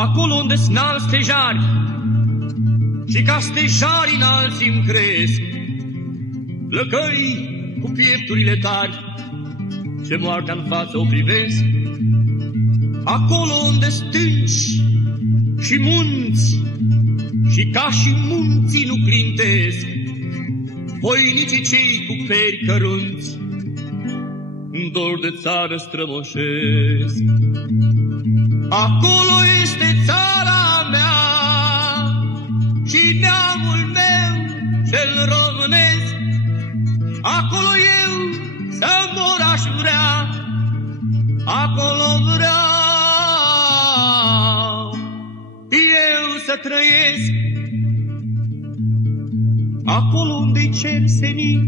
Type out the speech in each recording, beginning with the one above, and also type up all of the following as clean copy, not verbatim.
acolo unde snal stejari, și ca stejari înalți-mi cresc, lăcăi cu piepturile tari, ce moartea-n față o privesc. Acolo unde stânci și munți, și ca și munții nu clintesc, voinicii cei cu peri cărunți, în dor de țară strămoșesc. Acolo este țara mea și neamul meu cel românesc. Acolo eu să mor aș vrea, acolo vreau eu să trăiesc. Acolo unde-i cer senin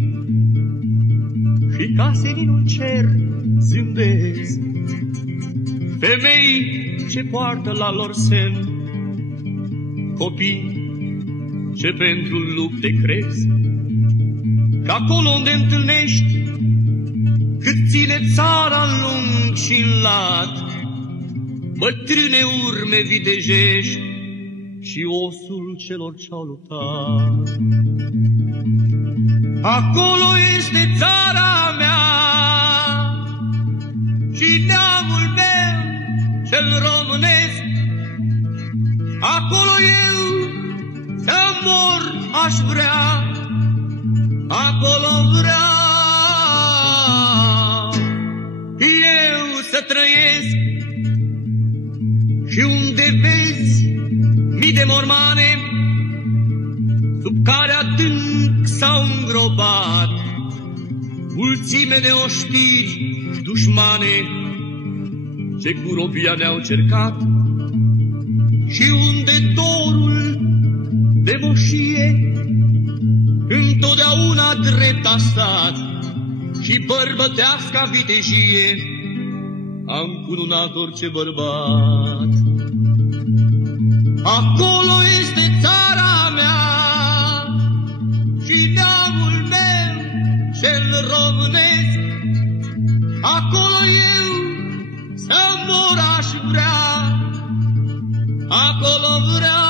și ca seninul cer zâmbesc, femei ce poartă la lor sen copii ce pentru lupte cresc. Că acolo unde întâlnești cât ține țara în lung și în lat, bătrâne urme videjești și osul celor ce-au luptat. Acolo este țara mea și neamul meu cel românesc. Acolo eu să mor aș vrea, acolo vreau eu să trăiesc. Și unde vezi mii de mormane sub care adânc s-au îngropat mulțime de oștiri dușmane ce cu robia ne-au cercat, și unde dorul de moșie întotdeauna drept a stat și bărbăteasca vitejie a încununat orice bărbat. Acolo este țara mea și neamul meu cel românesc. Acolo eu să mor aș vrea, acolo vreau